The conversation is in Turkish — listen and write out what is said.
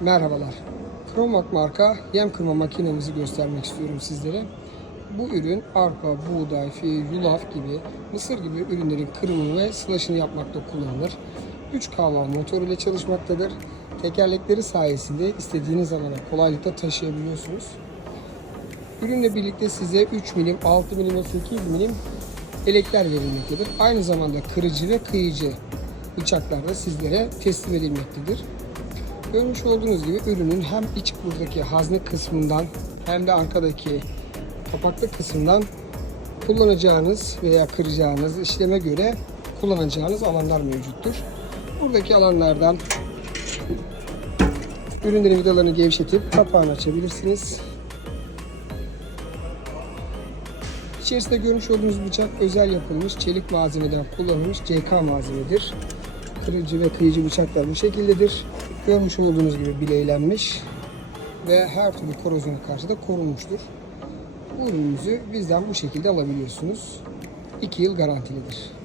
Merhabalar. Kromak marka yem kırma makinemizi göstermek istiyorum sizlere. Bu ürün arpa, buğday, fiye, yulaf gibi, mısır gibi ürünlerin kırımını ve sılaşını yapmakta kullanılır. 3 kavram motor ile çalışmaktadır. Tekerlekleri sayesinde istediğiniz alana kolaylıkla taşıyabiliyorsunuz. Ürünle birlikte size 3 milim, 6 milim ve 8 milim elekler verilmektedir. Aynı zamanda kırıcı ve kıyıcı bıçaklar da sizlere teslim edilmektedir. Görmüş olduğunuz gibi ürünün hem iç buradaki hazne kısmından hem de arkadaki kapaklı kısmından kullanacağınız veya kıracağınız işleme göre kullanacağınız alanlar mevcuttur. Buradaki alanlardan ürünlerin vidalarını gevşetip kapağını açabilirsiniz. İçerisinde görmüş olduğunuz bıçak özel yapılmış çelik malzemeden kullanılmış CK malzemedir. Kırıcı ve kıyıcı bıçaklar bu şekildedir. Görmüş olduğunuz gibi bileylenmiş ve her türlü korozyona karşı da korunmuştur. Bu ürünümüzü bizden bu şekilde alabiliyorsunuz. 2 yıl garantilidir.